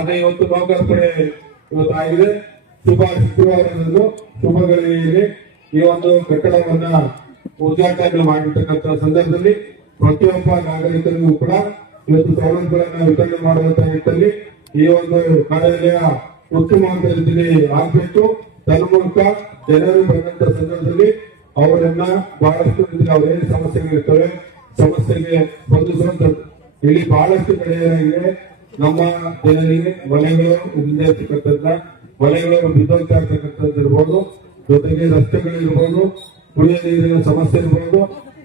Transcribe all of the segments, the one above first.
ಆದ್ರೆ ಇವತ್ತು ಲೋಕಾರ್ಪಣೆ ಇವತ್ತು ಆಗಿದೆ. ಶುಕ್ರವಾರದಂದು ಶುಭ ಗಳಿಗೆಯಲ್ಲಿ ಈ ಒಂದು ಕಟ್ಟಡವನ್ನ ಉದ್ಘಾಟನೆ ಮಾಡಿರ್ತಕ್ಕಂಥ ಸಂದರ್ಭದಲ್ಲಿ ಪ್ರತಿಯೊಬ್ಬ ನಾಗರಿಕರಿಗೂ ಕೂಡ ಇವತ್ತು ಸವಲತ್ತುಗಳನ್ನ ವಿತರಣೆ ಮಾಡುವಂತ ನಿಟ್ಟಿನಲ್ಲಿ ಈ ಒಂದು ಕಾರ್ಯಾಲಯ ಉತ್ತಮವಾದ ರೀತಿಯಲ್ಲಿ ಆಗ್ಬೇಕು. ತನ್ಮೂಲಕ ಜನರು ಬಂದಂತ ಸಂದರ್ಭದಲ್ಲಿ ಅವರನ್ನ ಬಹಳಷ್ಟು ರೀತಿಯಲ್ಲಿ ಅವರೇನು ಸಮಸ್ಯೆಗಳಿರ್ತವೆ ಸಮಸ್ಯೆಗೆ ಸ್ಪಂದಿಸುವಂತದ್ದು. ಇಲ್ಲಿ ಬಹಳಷ್ಟು ಕಡೆ ಏನಾಗಿದೆ, ನಮ್ಮ ಜನರಿಗೆ ಮನೆಗಳು ಇಲ್ಲದೆ ಇರ್ತಕ್ಕಂಥ ಮನೆಗಳು ಬಿದ್ದೋಗ್ತಾ ಇರ್ತಕ್ಕಂಥದ್ದು ಇರ್ಬೋದು, ಜೊತೆಗೆ ರಸ್ತೆಗಳಿರ್ಬೋದು, ಕುಡಿಯ ನೀರಿನ ಸಮಸ್ಯೆ ಇರ್ಬೋದು,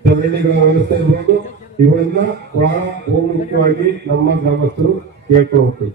ಚರಂಡಿಗಳ ವ್ಯವಸ್ಥೆ ಇರ್ಬೋದು, ಇವೆಲ್ಲ ಬಹಳ ಬಹುಮುಖ್ಯವಾಗಿ ನಮ್ಮ ಗ್ರಾಮಸ್ಥರು ಕೇಳ್ಕೊಳ್ತೀವಿ.